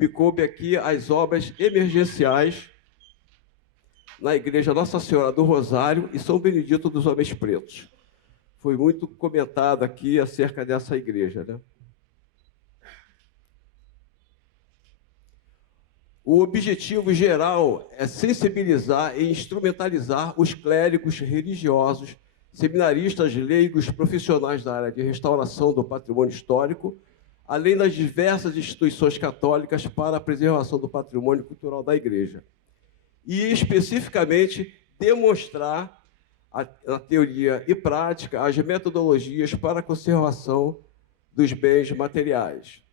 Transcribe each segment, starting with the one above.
me coube aqui as obras emergenciais na Igreja Nossa Senhora do Rosário e São Benedito dos Homens Pretos. Foi muito comentado aqui acerca dessa igreja, né? O objetivo geral é sensibilizar e instrumentalizar os clérigos religiosos, seminaristas, leigos, profissionais da área de restauração do patrimônio histórico, além das diversas instituições católicas para a preservação do patrimônio cultural da Igreja. E, especificamente, demonstrar, na teoria e prática, as metodologias para a conservação dos bens materiais.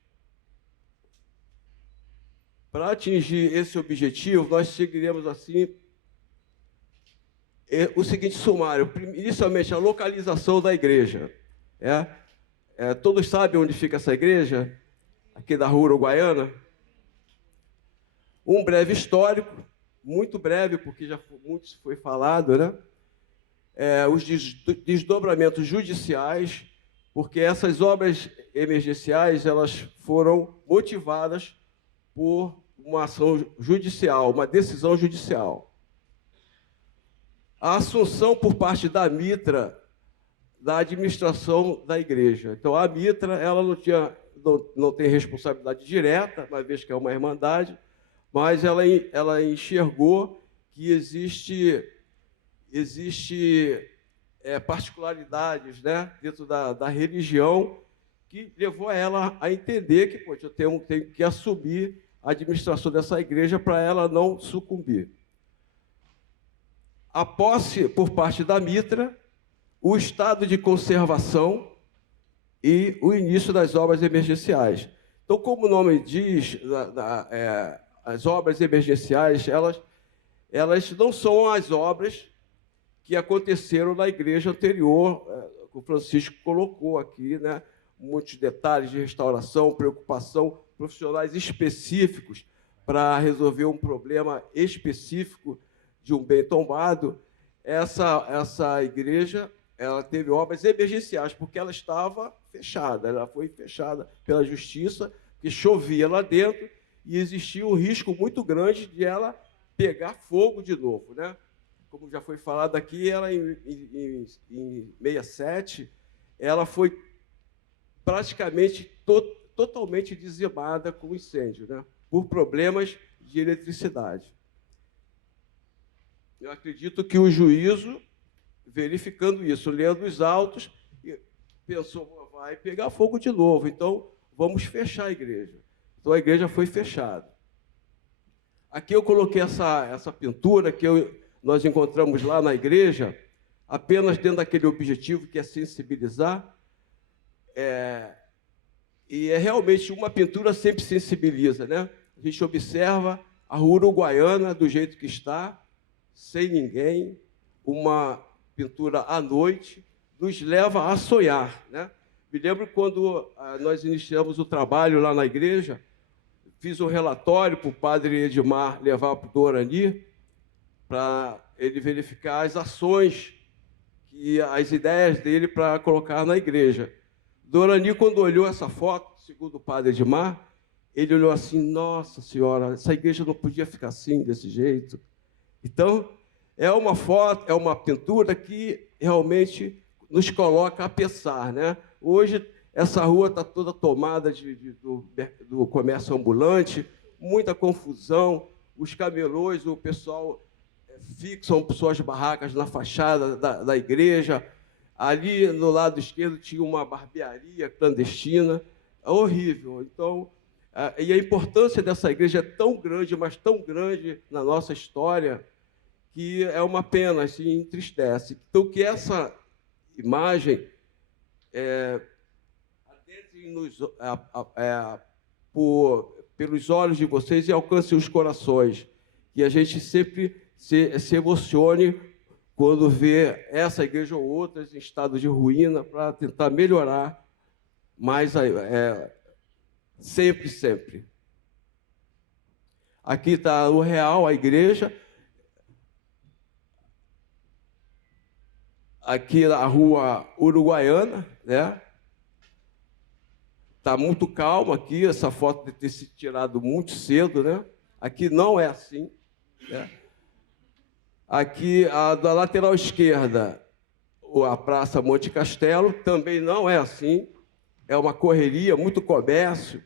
Para atingir esse objetivo, nós seguiremos assim o seguinte sumário. Inicialmente, a localização da igreja. Todos sabem onde fica essa igreja? Aqui da Rua Uruguaiana. Um breve histórico, muito breve, porque já muito foi falado, né? Os desdobramentos judiciais, porque essas obras emergenciais elas foram motivadas por uma ação judicial, uma decisão judicial. A assunção por parte da Mitra da administração da igreja. Então, a Mitra ela não tem responsabilidade direta, uma vez que é uma irmandade, mas ela enxergou que existe particularidades, né, dentro da religião que levou ela a entender que eu tenho que assumir a administração dessa igreja para ela não sucumbir. A posse por parte da Mitra, o estado de conservação e o início das obras emergenciais. Então, como o nome diz, as obras emergenciais, elas não são as obras que aconteceram na igreja anterior, que o Francisco colocou aqui, né? Muitos detalhes de restauração, preocupação, profissionais específicos para resolver um problema específico de um bem tombado. Essa igreja ela teve obras emergenciais, porque ela estava fechada, ela foi fechada pela justiça, porque chovia lá dentro e existia um risco muito grande de ela pegar fogo de novo, né? Como já foi falado aqui, ela em 67, ela foi praticamente totalmente dizimada com incêndio, né? Por problemas de eletricidade. Eu acredito que o juízo, verificando isso, lendo os autos, pensou, vai pegar fogo de novo, então vamos fechar a igreja. Então a igreja foi fechada. Aqui eu coloquei essa pintura que nós encontramos lá na igreja, apenas dentro daquele objetivo que é sensibilizar. E realmente uma pintura sempre sensibiliza, né? A gente observa a Rua Uruguaiana do jeito que está, sem ninguém, uma pintura à noite, nos leva a sonhar, né? Me lembro quando nós iniciamos o trabalho lá na igreja, fiz um relatório para o padre Edmar levar para o Dorani, para ele verificar as ações, as ideias dele para colocar na igreja. Dorani, quando olhou essa foto, segundo o padre Edmar, ele olhou assim, nossa senhora, essa igreja não podia ficar assim, desse jeito. Então, é uma foto, é uma pintura que realmente nos coloca a pensar, né? Hoje, essa rua está toda tomada do comércio ambulante, muita confusão, os camelôs, o pessoal fixam suas barracas na fachada da igreja. Ali, no lado esquerdo, tinha uma barbearia clandestina, horrível. Então, e a importância dessa igreja é tão grande, mas tão grande na nossa história, que é uma pena, assim, entristece. Então, que essa imagem pelos olhos de vocês e alcance os corações, que a gente sempre se emocione quando vê essa igreja ou outras em estado de ruína, para tentar melhorar mais sempre. Aqui está o real, a igreja. Aqui a Rua Uruguaiana, né? está muito calmo aqui, essa foto deve ter sido tirada muito cedo, né? Aqui não é assim, né? Aqui, da lateral esquerda, a Praça Monte Castelo, também não é assim, é uma correria, muito comércio.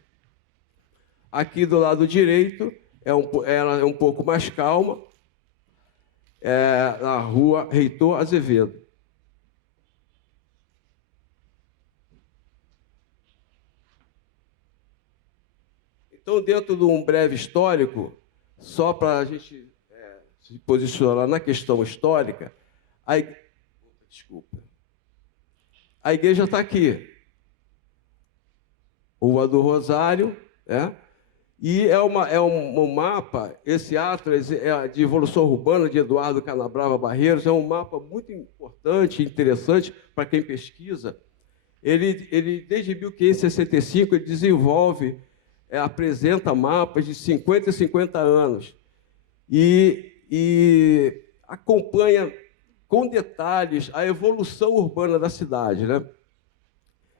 Aqui do lado direito, ela é um pouco mais calma, na Rua Reitor Azevedo. Então, dentro de um breve histórico, só para a gente se posicionar na questão histórica, a igreja está aqui, Rua do Rosário, né? E é um mapa, esse Atlas de evolução urbana de Eduardo Canabrava Barreiros, é um mapa muito importante e interessante para quem pesquisa. Ele desde 1565, ele desenvolve, apresenta mapas de 50 e 50 anos e acompanha com detalhes a evolução urbana da cidade, né?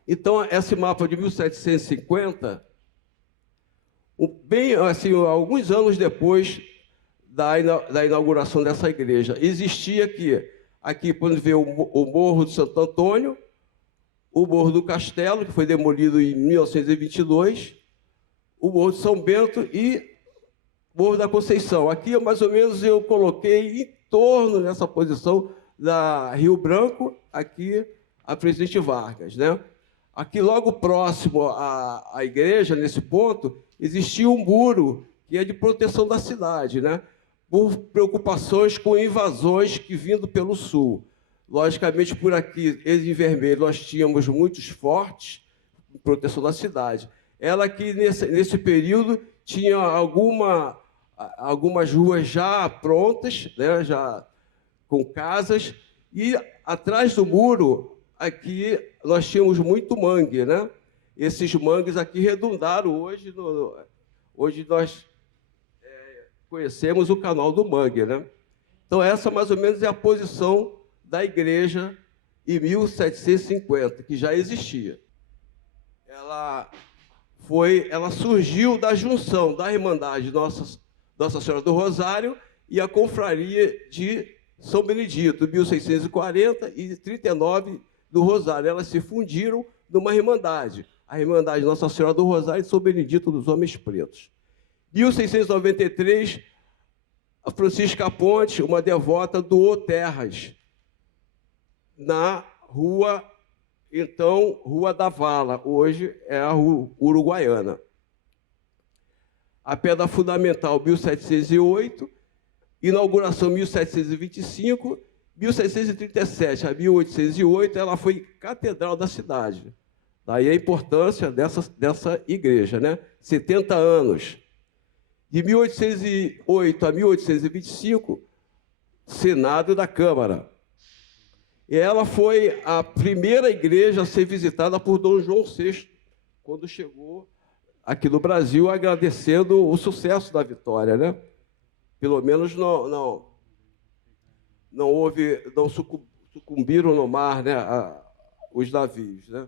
Então, esse mapa de 1750, bem assim, alguns anos depois da inauguração dessa igreja, existia aqui podemos ver o Morro de Santo Antônio, o Morro do Castelo, que foi demolido em 1922, o Morro de São Bento e o Morro da Conceição. Aqui, mais ou menos, eu coloquei em torno nessa posição da Rio Branco, aqui a Presidente Vargas, né? Aqui, logo próximo à igreja, nesse ponto, existia um muro que é de proteção da cidade, né? Por preocupações com invasões que vindo pelo sul. Logicamente, por aqui, em vermelho, nós tínhamos muitos fortes de proteção da cidade. Ela aqui, nesse período, tinha algumas ruas já prontas, né? Já com casas, e atrás do muro, aqui, nós tínhamos muito mangue, né? Esses mangues aqui redundaram hoje, hoje nós conhecemos o canal do mangue, né? Então, essa, mais ou menos, é a posição da igreja em 1750, que já existia. Ela surgiu da junção da Irmandade Nossa Senhora do Rosário e a Confraria de São Benedito, 1640 e 39 do Rosário. Elas se fundiram numa irmandade, a Irmandade Nossa Senhora do Rosário e São Benedito dos Homens Pretos. Em 1693, a Francisca Ponte, uma devota, doou terras na rua, então, Rua da Vala, hoje é a Rua Uruguaiana. A pedra fundamental, 1708, inauguração 1725, 1737 a 1808, ela foi catedral da cidade. Daí a importância dessa igreja, né? 70 anos. De 1808 a 1825, Senado da Câmara. E ela foi a primeira igreja a ser visitada por Dom João VI, quando chegou aqui no Brasil, agradecendo o sucesso da vitória, né? Pelo menos não sucumbiram no mar, né, os navios, né?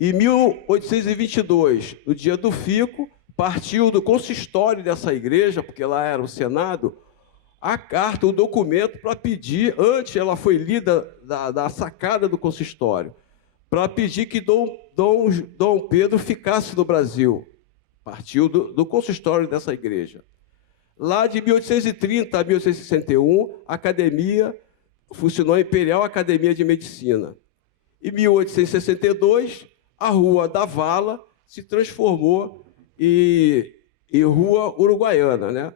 Em 1822, no dia do fico, partiu do consistório dessa igreja, porque lá era o Senado, a carta, o documento para pedir, antes ela foi lida da sacada do consistório, para pedir que Dom Pedro ficasse no Brasil. Partiu do consistório dessa igreja. Lá de 1830 a 1861, a academia funcionou a Imperial Academia de Medicina. Em 1862, a Rua da Vala se transformou em Rua Uruguaiana, né?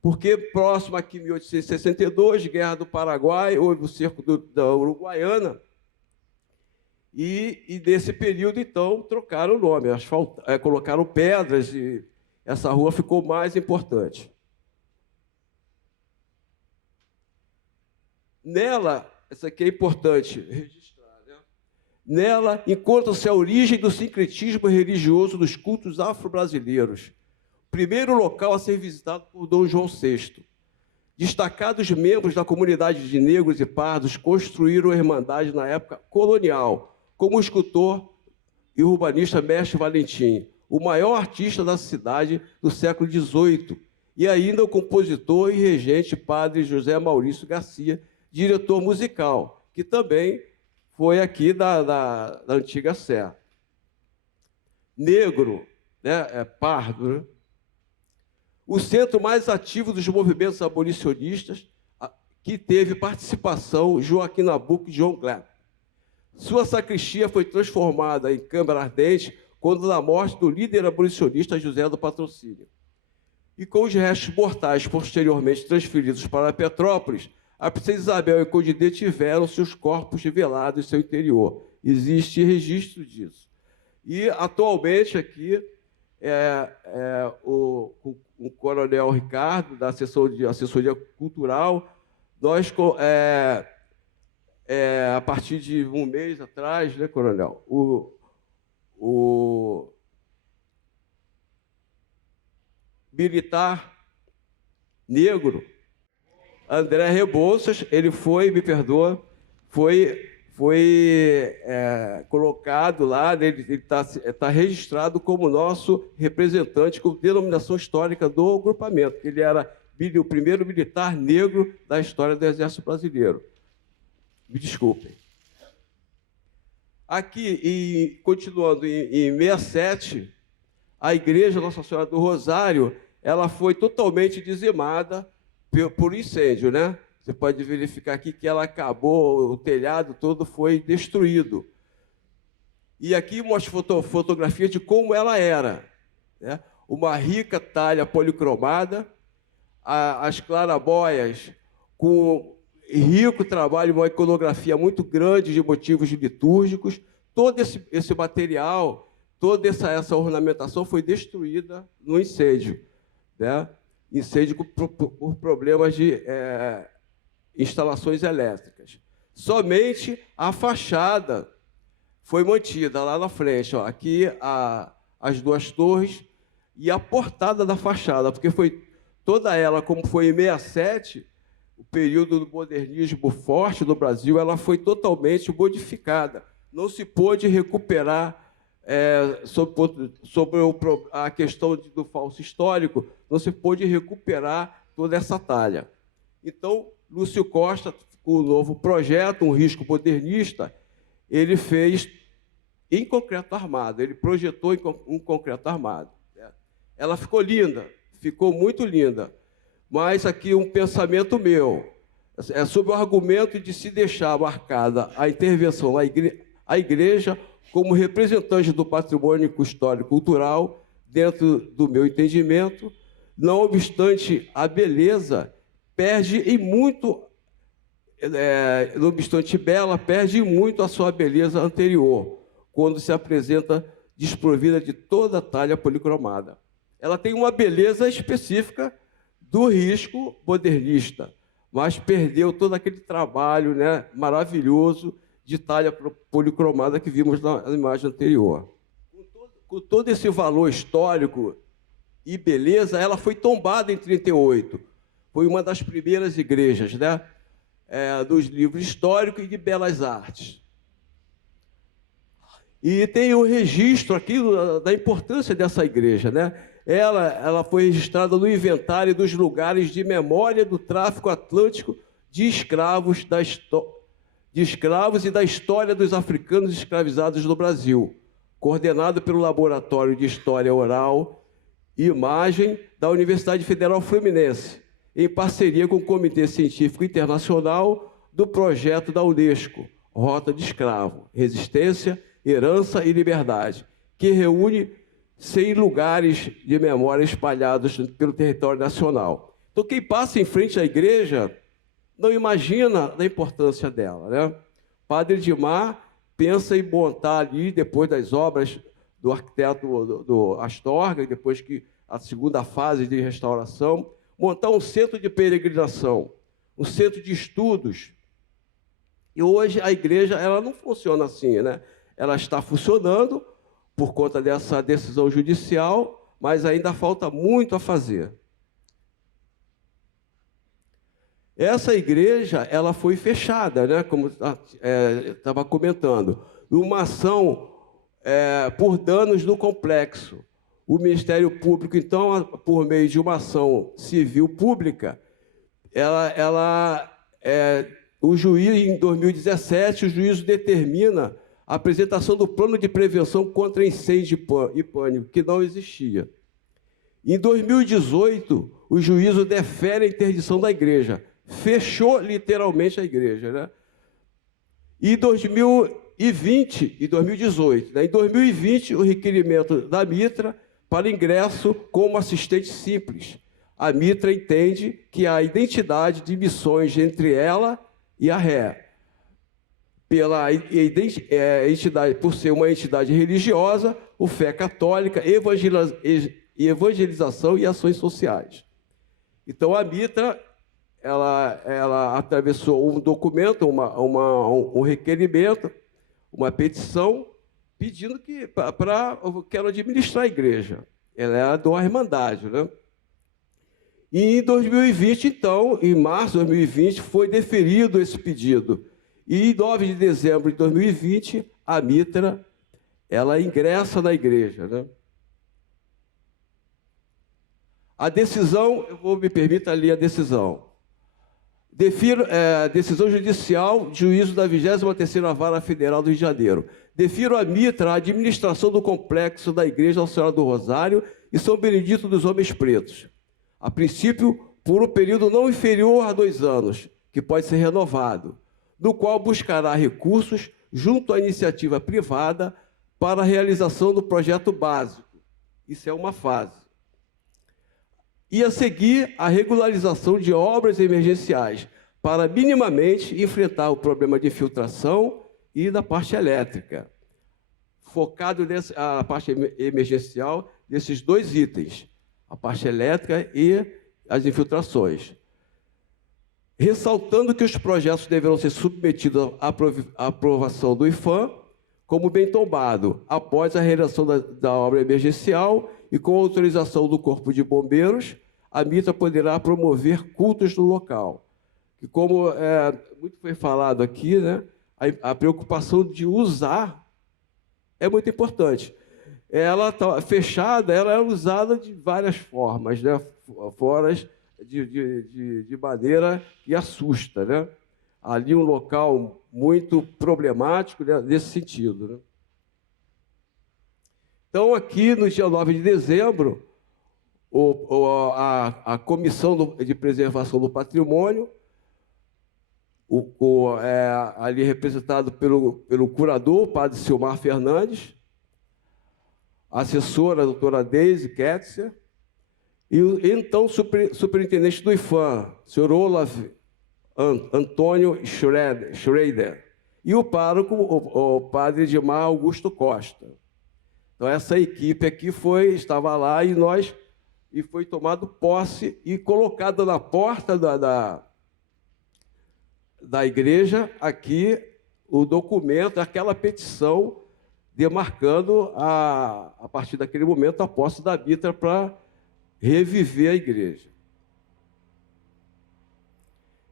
Porque próximo aqui, em 1862, Guerra do Paraguai, houve o cerco da Uruguaiana, e nesse período, então, trocaram o nome, colocaram pedras, e essa rua ficou mais importante. Nela, essa aqui é importante registrar, né? Nela encontra-se a origem do sincretismo religioso dos cultos afro-brasileiros, primeiro local a ser visitado por Dom João VI. Destacados membros da comunidade de negros e pardos construíram a Irmandade na época colonial, como o escultor e urbanista Mestre Valentim, o maior artista da cidade do século XVIII, e ainda o compositor e regente padre José Maurício Garcia, diretor musical, que também foi aqui da antiga Sé. Negro, né, pardo, né? O centro mais ativo dos movimentos abolicionistas, que teve participação Joaquim Nabuco e John Glenn. Sua sacristia foi transformada em câmara ardente quando da morte do líder abolicionista José do Patrocínio. E com os restos mortais posteriormente transferidos para Petrópolis, a princesa Isabel e Codidê tiveram seus corpos revelados em seu interior. Existe registro disso. E, atualmente, aqui, o coronel Ricardo, da assessoria cultural, nós, a partir de um mês atrás, né, coronel, o militar negro, André Rebouças, ele foi, me perdoa, foi colocado lá, ele está registrado como nosso representante, com denominação histórica do agrupamento. Ele era o primeiro militar negro da história do Exército Brasileiro. Me desculpem. Aqui, continuando, em 67, a Igreja Nossa Senhora do Rosário, ela foi totalmente dizimada por incêndio, né? Você pode verificar aqui que ela acabou, o telhado todo foi destruído. E aqui mostra fotografia de como ela era, né? Uma rica talha policromada, as clarabóias com rico trabalho, uma iconografia muito grande de motivos litúrgicos. Todo esse material, toda essa ornamentação foi destruída no incêndio, né? Incêndio por problemas de instalações elétricas. Somente a fachada foi mantida lá na frente. Ó, aqui as duas torres e a portada da fachada, porque foi toda ela, como foi em 67, o período do modernismo forte no Brasil, ela foi totalmente modificada. Não se pôde recuperar, sobre a questão do falso histórico, não se pôde recuperar toda essa talha. Então, Lúcio Costa, com o novo projeto, um risco modernista, ele fez em concreto armado, ele projetou em concreto armado. Ela ficou linda, ficou muito linda, mas aqui um pensamento meu, sob o argumento de se deixar marcada a intervenção à igreja como representante do patrimônio histórico e cultural, dentro do meu entendimento, não obstante a beleza, perde em muito, não obstante bela, perde muito a sua beleza anterior, quando se apresenta desprovida de toda a talha policromada. Ela tem uma beleza específica do risco modernista, mas perdeu todo aquele trabalho, né, maravilhoso de talha policromada que vimos na imagem anterior. Com todo esse valor histórico e beleza, ela foi tombada em 1938. Foi uma das primeiras igrejas, né, dos livros históricos e de belas artes. E tem um registro aqui da importância dessa igreja, né? Ela foi registrada no inventário dos lugares de memória do tráfico atlântico de escravos, e da história dos africanos escravizados no Brasil, coordenado pelo Laboratório de História Oral e Imagem da Universidade Federal Fluminense, em parceria com o Comitê Científico Internacional do projeto da Unesco, Rota de Escravo, Resistência, Herança e Liberdade, que reúne 100 lugares de memória espalhados pelo território nacional. Então, quem passa em frente à igreja não imagina a importância dela, né? Padre Edmar pensa em montar ali, depois das obras do arquiteto do Astorga, e depois que a segunda fase de restauração, montar um centro de peregrinação, um centro de estudos. E hoje a igreja ela não funciona assim, né? Ela está funcionando por conta dessa decisão judicial, mas ainda falta muito a fazer. Essa igreja ela foi fechada, né? Como estava comentando, numa ação por danos no complexo. O Ministério Público, então, por meio de uma ação civil pública, o juiz, em 2017, o juízo determina a apresentação do plano de prevenção contra incêndio e pânico, que não existia. Em 2018, o juízo defere a interdição da igreja, fechou literalmente a igreja, né? E em 2018, né? Em 2020, o requerimento da Mitra para ingresso como assistente simples. A Mitra entende que há identidade de missões entre ela e a Ré, pela entidade, por ser uma entidade religiosa, o fé católica, evangelização e ações sociais. Então, a Mitra, ela atravessou um documento, um requerimento, uma petição, pedindo que eu quero administrar a igreja. Ela é de uma irmandade, né? E em 2020, então, em março de 2020, foi deferido esse pedido. E em 9 de dezembro de 2020, a Mitra, ela ingressa na igreja, né? A decisão, me permita ler a decisão. Decisão judicial, juízo da 23ª Vara Federal do Rio de Janeiro. Defiro a Mitra a administração do complexo da Igreja Nossa Senhora do Rosário e São Benedito dos Homens Pretos. A princípio, por um período não inferior a 2 anos, que pode ser renovado, no qual buscará recursos junto à iniciativa privada para a realização do projeto básico. Isso é uma fase. E a seguir, a regularização de obras emergenciais, para minimamente enfrentar o problema de infiltração e da parte elétrica. Focado na parte emergencial desses 2 itens, a parte elétrica e as infiltrações. Ressaltando que os projetos deverão ser submetidos à aprovação do IPHAN, como bem tombado, após a realização da obra emergencial e com autorização do Corpo de Bombeiros, a Mitra poderá promover cultos no local. E como muito foi falado aqui, né, a preocupação de usar é muito importante. Ela está fechada, ela é usada de várias formas, né, fora de maneira que assusta, né? Ali um local muito problemático, né, nesse sentido, né? Então, aqui no dia 9 de dezembro, a Comissão de Preservação do Patrimônio, ali representado pelo curador, o padre Silmar Fernandes, a assessora, a doutora Deise Ketzer, e então superintendente do IPHAN, senhor Olaf Antônio Schrader, e o pároco, o padre Edmar Augusto Costa. Então, essa equipe aqui estava lá e foi tomado posse e colocado na porta da igreja aqui o documento, aquela petição, demarcando, a partir daquele momento, a posse da Mitra para reviver a igreja.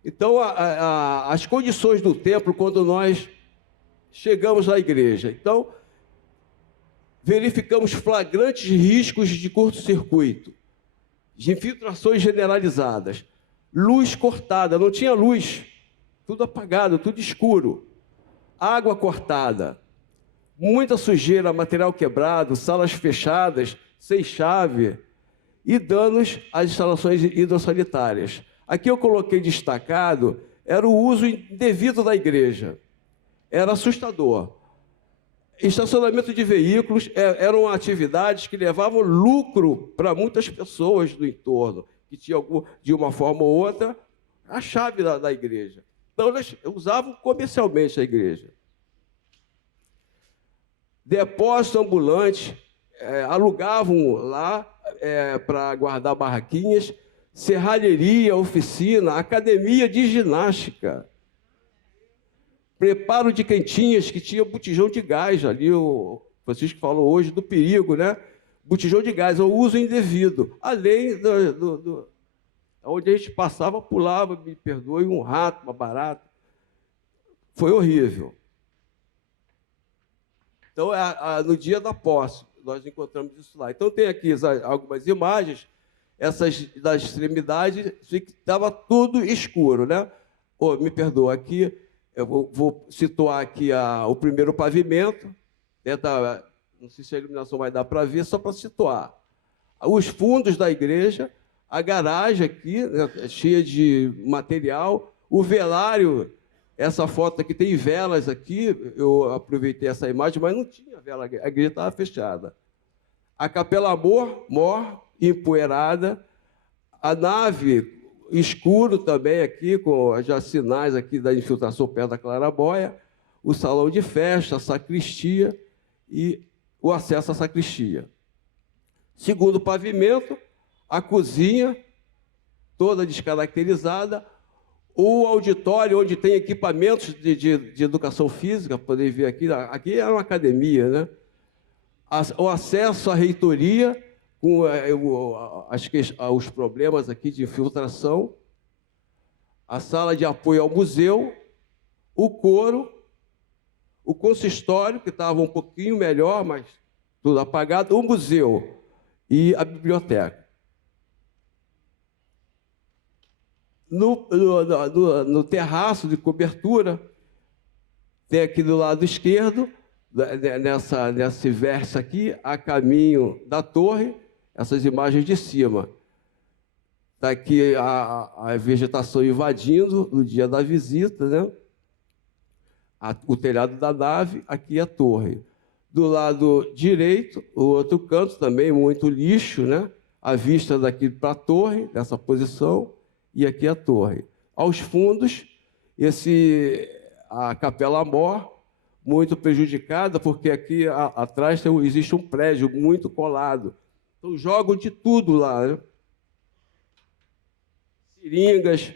Então, as condições do templo, quando nós chegamos à igreja. Então, verificamos flagrantes riscos de curto-circuito, de infiltrações generalizadas, luz cortada, não tinha luz, tudo apagado, tudo escuro, água cortada, muita sujeira, material quebrado, salas fechadas, sem chave e danos às instalações hidrossanitárias. Aqui eu coloquei destacado, era o uso indevido da igreja, era assustador. Estacionamento de veículos eram atividades que levavam lucro para muitas pessoas do entorno, que tinham, de uma forma ou outra, a chave da igreja. Então, eles usavam comercialmente a igreja. Depósito ambulante, alugavam lá para guardar barraquinhas, serralheria, oficina, academia de ginástica, preparo de quentinhas, que tinha botijão de gás, ali o Francisco falou hoje do perigo, né? Botijão de gás, o uso indevido, além onde a gente passava, pulava, me perdoe, um rato, uma barata. Foi horrível. Então, no dia da posse, nós encontramos isso lá. Então, tem aqui algumas imagens, essas das extremidades, estava tudo escuro, né? Oh, me perdoa, aqui, eu vou situar aqui o primeiro pavimento, não sei se a iluminação vai dar para ver, só para situar. Os fundos da igreja, a garagem aqui, né, cheia de material, o velário, essa foto aqui tem velas aqui, eu aproveitei essa imagem, mas não tinha vela, a igreja estava fechada. A Capela Mor, empoeirada, a nave escuro também aqui, com já sinais aqui da infiltração perto da claraboia, o salão de festa, a sacristia e o acesso à sacristia. Segundo pavimento, a cozinha, toda descaracterizada, o auditório, onde tem equipamentos de educação física, podem ver aqui é uma academia, né? O acesso à reitoria, com os problemas aqui de infiltração, a sala de apoio ao museu, o coro, o consistório, que estava um pouquinho melhor, mas tudo apagado, o museu e a biblioteca. No terraço de cobertura, tem aqui do lado esquerdo, nesse verso aqui, a caminho da torre, essas imagens de cima. Está aqui a vegetação invadindo no dia da visita, né? O telhado da nave, aqui a torre. Do lado direito, o outro canto também, muito lixo, né? A vista daqui para a torre, nessa posição, e aqui a torre. Aos fundos, a Capela Mor, muito prejudicada, porque aqui atrás existe um prédio muito colado. Então, jogam de tudo lá, né? Seringas.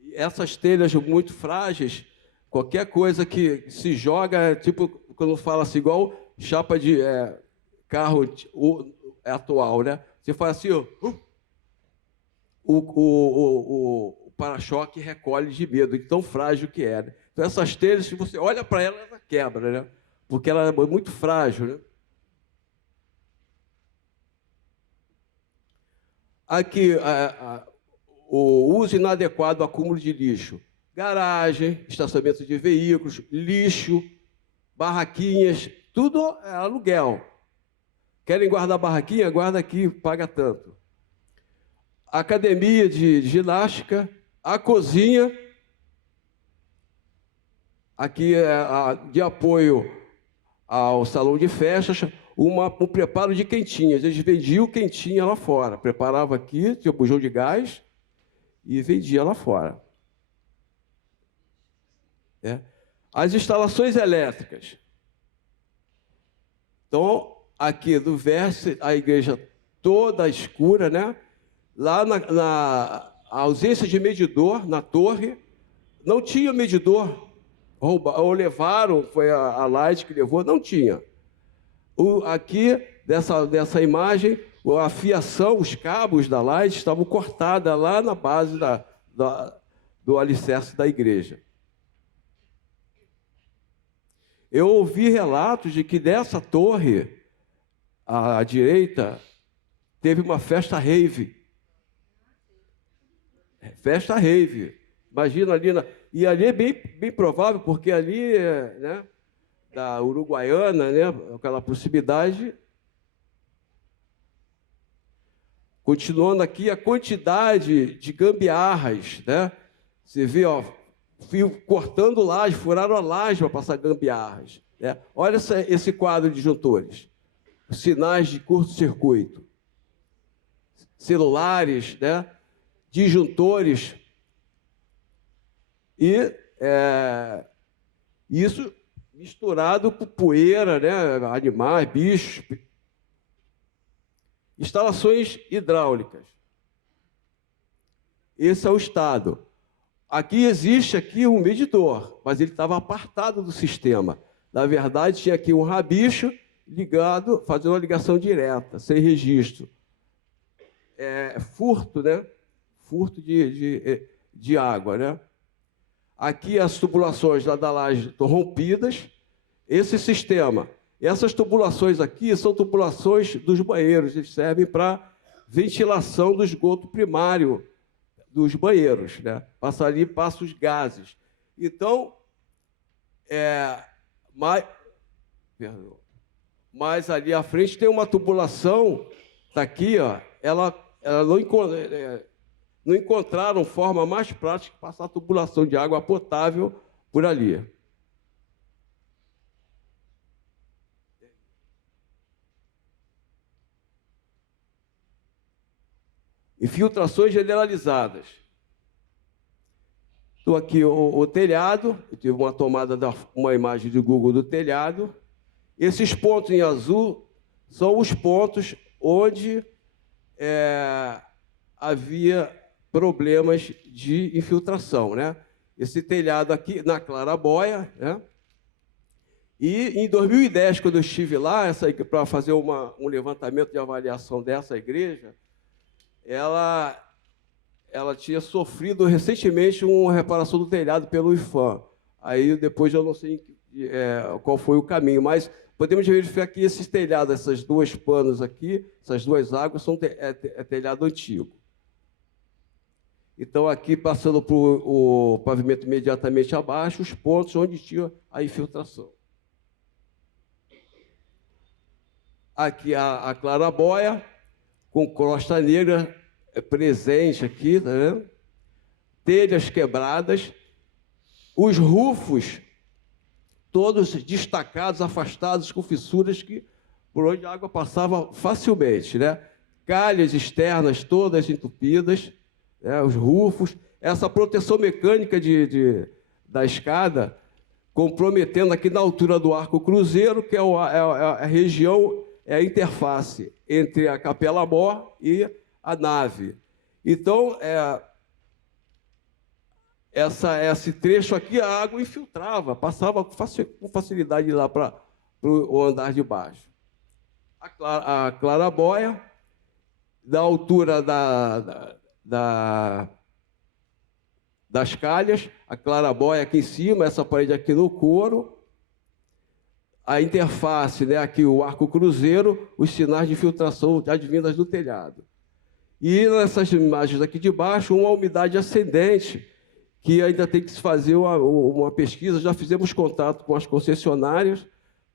E essas telhas muito frágeis, qualquer coisa que se joga, tipo, quando fala assim, igual chapa de carro atual, né? Você faz assim, ó, o para-choque recolhe de medo, de tão frágil que é. Né? Então, essas telhas, se você olha para ela, ela quebra, né? Porque ela é muito frágil, né? Aqui, o uso inadequado do acúmulo de lixo. Garagem, estacionamento de veículos, lixo, barraquinhas, tudo é aluguel. Querem guardar barraquinha? Guarda aqui, paga tanto. Academia de ginástica, a cozinha, aqui de apoio ao salão de festas, um preparo de quentinhas. Eles vendiam quentinha lá fora. Preparava aqui, tinha bujão de gás e vendia lá fora. As instalações elétricas. Então, aqui do verso, a igreja toda escura, né? Lá na ausência de medidor na torre, não tinha medidor. Ou levaram, foi a Light que levou, não tinha. Aqui, dessa imagem, a fiação, os cabos da Light estavam cortados lá na base do alicerce da igreja. Eu ouvi relatos de que dessa torre, à direita, teve uma festa rave. Festa rave. Imagina ali. E ali é bem provável, porque ali, né, da Uruguaiana, né, aquela proximidade. Continuando aqui, a quantidade de gambiarras, né? Você vê, ó, fio cortando laje, furaram a laje para passar gambiarras. Né? Olha esse quadro de disjuntores. Sinais de curto-circuito. Celulares, né? Disjuntores. E isso misturado com poeira, né? Animais, bichos. Instalações hidráulicas. Esse é o estado. Aqui existe um medidor, mas ele estava apartado do sistema. Na verdade, tinha aqui um rabicho ligado, fazendo uma ligação direta, sem registro. Furto, né? Furto de água, né? Aqui as tubulações da laje estão rompidas. Esse sistema, essas tubulações aqui são tubulações dos banheiros, eles servem para ventilação do esgoto primário dos banheiros, né? Passa ali, passa os gases. Então, mas ali à frente tem uma tubulação, está aqui, ó, ela não encontraram forma mais prática de passar a tubulação de água potável por ali. Infiltrações generalizadas. Estou aqui o telhado, eu tive uma tomada, uma imagem de Google do telhado. Esses pontos em azul são os pontos onde havia problemas de infiltração, né? Esse telhado aqui na Claraboia, né? E em 2010, quando eu estive lá, para fazer um levantamento de avaliação dessa igreja, ela tinha sofrido recentemente uma reparação do telhado pelo IPHAN. Aí depois eu não sei qual foi o caminho, mas podemos verificar que esses telhados, essas duas panos aqui, essas duas águas, são telhado antigo. Então, aqui, passando para o pavimento imediatamente abaixo, os pontos onde tinha a infiltração. Aqui a claraboia, com crosta negra presente aqui, tá vendo? Telhas quebradas, os rufos todos destacados, afastados, com fissuras por onde a água passava facilmente, né? Calhas externas todas entupidas, né? Os rufos, essa proteção mecânica da escada, comprometendo aqui na altura do arco cruzeiro, que é a região, é a interface entre a capela-mor e a nave. Então, esse trecho aqui, a água infiltrava, passava com facilidade lá para o andar de baixo. A claraboia, da altura das calhas, a claraboia aqui em cima, essa parede aqui no couro, a interface, né, aqui o arco cruzeiro, os sinais de infiltração advindas do telhado. E nessas imagens aqui de baixo, uma umidade ascendente, que ainda tem que se fazer uma pesquisa. Já fizemos contato com as concessionárias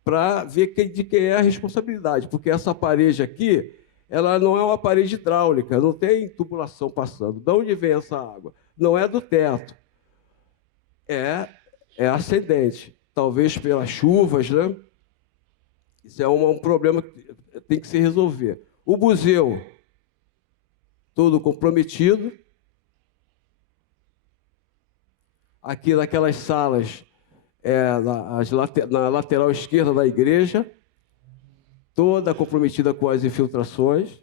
para ver de quem é a responsabilidade, porque essa parede aqui, ela não é uma parede hidráulica, não tem tubulação passando. De onde vem essa água? Não é do teto, é ascendente, talvez pelas chuvas, né? Isso é um problema que tem que se resolver. O museu, todo comprometido. Aqui naquelas salas, na lateral esquerda da igreja, toda comprometida com as infiltrações.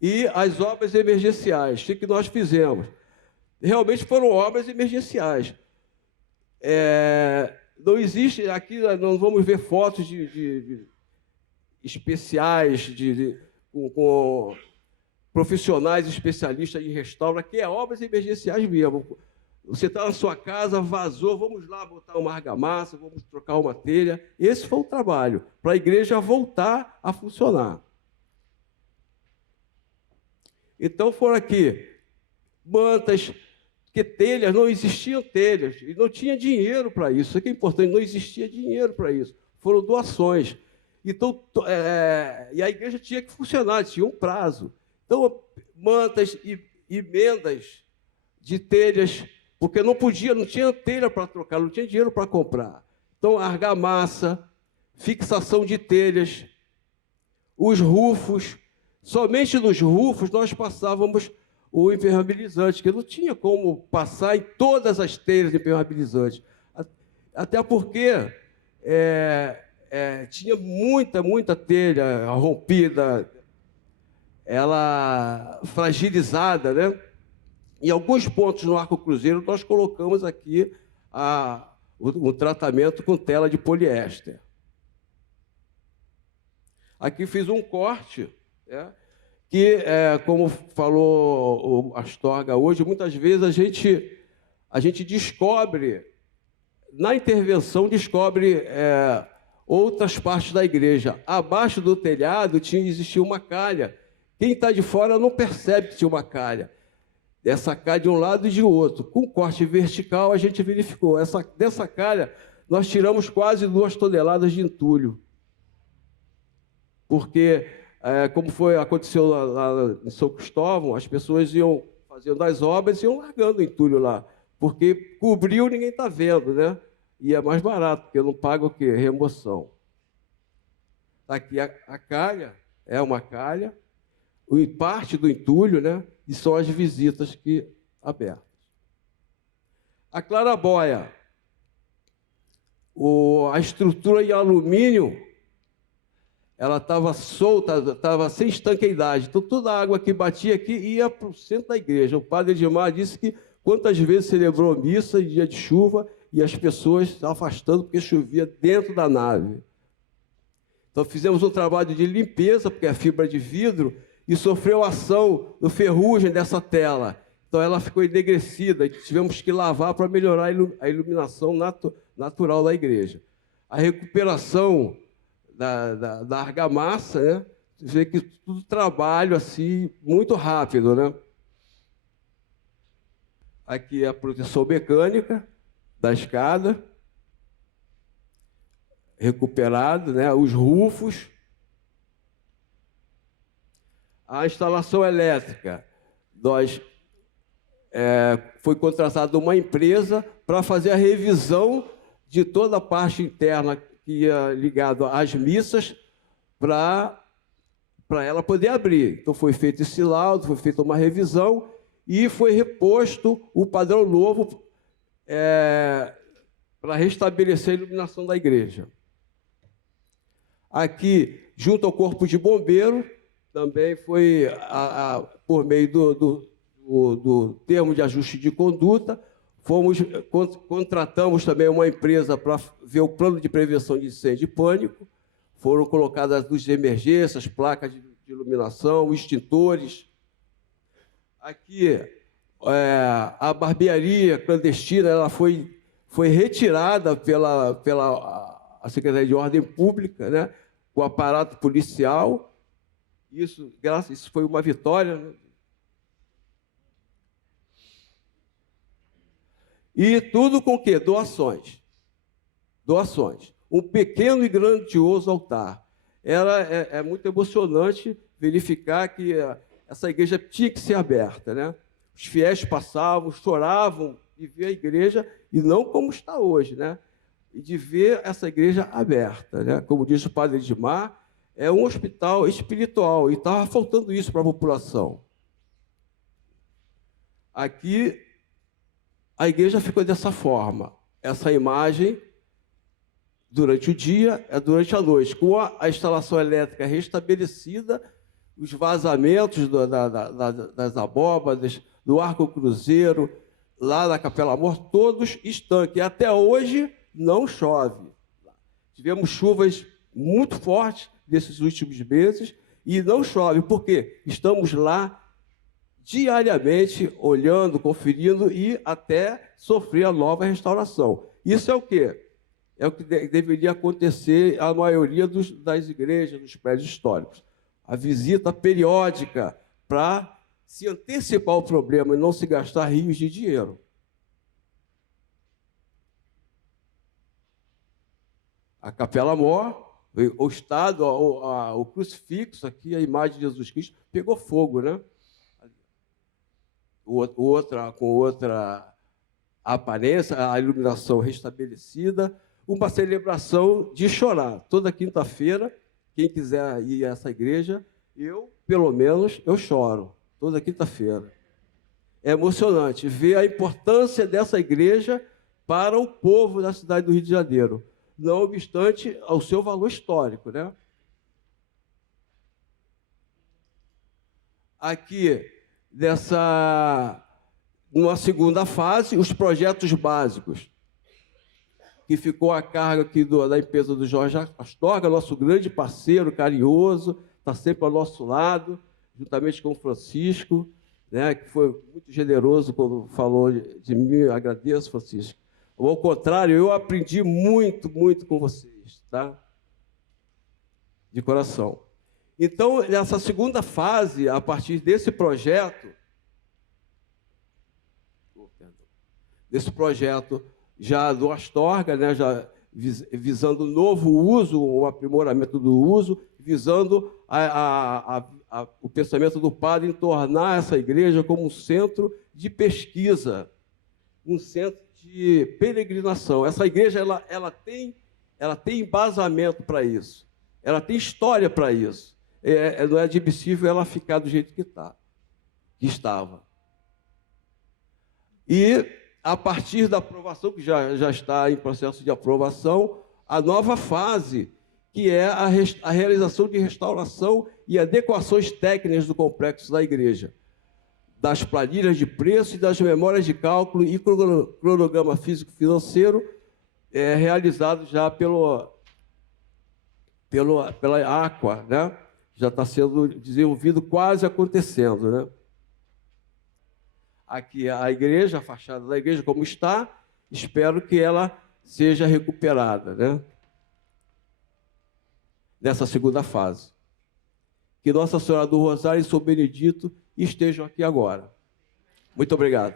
E as obras emergenciais, o que nós fizemos? Realmente foram obras emergenciais. Não existe, aqui não vamos ver fotos de especiais, com profissionais especialistas em restauro, aqui é obras emergenciais mesmo. Você está na sua casa, vazou, vamos lá botar uma argamassa, vamos trocar uma telha. Esse foi o trabalho, para a igreja voltar a funcionar. Então foram aqui mantas, porque telhas, não existiam telhas, e não tinha dinheiro para isso. Isso aqui é importante, não existia dinheiro para isso. Foram doações. Então, e a igreja tinha que funcionar, tinha um prazo. Então, mantas e emendas de telhas, porque não tinha telha para trocar, não tinha dinheiro para comprar. Então, argamassa, fixação de telhas, os rufos. Somente nos rufos nós passávamos o impermeabilizante, que não tinha como passar em todas as telhas impermeabilizantes. Até porque tinha muita telha rompida, ela fragilizada, né? Em alguns pontos no arco cruzeiro, nós colocamos aqui o tratamento com tela de poliéster. Aqui fiz um corte, que, como falou o Astorga hoje, muitas vezes a gente descobre, na intervenção, outras partes da igreja. Abaixo do telhado existia uma calha. Quem está de fora não percebe que tinha uma calha. Essa calha de um lado e de outro. Com corte vertical, a gente verificou. Dessa calha, nós tiramos quase 2 toneladas de entulho. Porque, como aconteceu lá em São Cristóvão, as pessoas iam fazendo as obras e iam largando o entulho lá. Porque cobriu, ninguém está vendo, né? E é mais barato, porque não paga o quê? Remoção. Está aqui a calha, é uma calha, parte do entulho, né? E são as visitas abertas. A clarabóia, a estrutura em alumínio, ela estava solta, estava sem estanqueidade. Então, toda a água que batia aqui ia para o centro da igreja. O padre Edmar disse que quantas vezes celebrou missa em dia de chuva e as pessoas se afastando porque chovia dentro da nave. Então, fizemos um trabalho de limpeza, porque é fibra de vidro, e sofreu ação no ferrugem dessa tela. Então, ela ficou enegrecida e tivemos que lavar para melhorar a iluminação natural da igreja. A recuperação da argamassa, né? Você vê que tudo trabalho assim, muito rápido, né? Aqui é a proteção mecânica da escada, recuperado, né? Os rufos. A instalação elétrica, foi contratada uma empresa para fazer a revisão de toda a parte interna que ia ligado às missas para ela poder abrir. Então, foi feito esse laudo, foi feita uma revisão e foi reposto o padrão novo para restabelecer a iluminação da igreja. Aqui, junto ao Corpo de Bombeiro, também foi, por meio do termo de ajuste de conduta, contratamos também uma empresa para ver o plano de prevenção de incêndio e pânico. Foram colocadas as luzes de emergência, as placas de iluminação, extintores. Aqui, a barbearia clandestina, ela foi retirada pela a Secretaria de Ordem Pública, né, com o aparato policial. Isso foi uma vitória, né? E tudo com o quê? Doações. Doações. Um pequeno e grandioso altar. É muito emocionante verificar que essa igreja tinha que ser aberta, né? Os fiéis passavam, choravam de ver a igreja, e não como está hoje, né? E de ver essa igreja aberta, né? Como diz o padre Edmar, é um hospital espiritual, e estava faltando isso para a população. Aqui, a igreja ficou dessa forma. Essa imagem, durante o dia, é durante a noite, com a instalação elétrica restabelecida, os vazamentos das abóbadas, do arco cruzeiro, lá na Capela Mor, todos estanques. E até hoje não chove. Tivemos chuvas muito fortes nesses últimos meses e não chove. Por quê? Estamos lá diariamente olhando, conferindo e até sofrer a nova restauração. Isso é o quê? É o que deveria acontecer à maioria das igrejas, dos prédios históricos. A visita periódica para se antecipar o problema e não se gastar rios de dinheiro. A Capela Mor, o estado, o crucifixo aqui, a imagem de Jesus Cristo, pegou fogo, né? Com outra aparência, a iluminação restabelecida, uma celebração de chorar. Toda quinta-feira, quem quiser ir a essa igreja, pelo menos, eu choro, toda quinta-feira. É emocionante ver a importância dessa igreja para o povo da cidade do Rio de Janeiro, não obstante ao seu valor histórico, né? Aqui, numa segunda fase, os projetos básicos, que ficou a cargo aqui da empresa do Jorge Astorga, nosso grande parceiro, carinhoso, está sempre ao nosso lado, juntamente com o Francisco, né, que foi muito generoso quando falou de mim. Eu agradeço, Francisco. Ao contrário, eu aprendi muito, muito com vocês, tá? De coração. Então, nessa segunda fase, a partir desse projeto, já do Astorga, né, já visando um novo uso, o aprimoramento do uso, visando o pensamento do padre em tornar essa igreja como um centro de pesquisa, um centro de peregrinação. Essa igreja ela tem embasamento para isso, ela tem história para isso. Não é admissível ela ficar do jeito que estava. E, a partir da aprovação, que já está em processo de aprovação, a nova fase, que é a realização de restauração e adequações técnicas do complexo da igreja, das planilhas de preço e das memórias de cálculo e cronograma físico-financeiro realizado já pela Aqua, né? Já está sendo desenvolvido, quase acontecendo, né? Aqui a igreja, a fachada da igreja como está, espero que ela seja recuperada, né? Nessa segunda fase. Que Nossa Senhora do Rosário e São Benedito estejam aqui agora. Muito obrigado.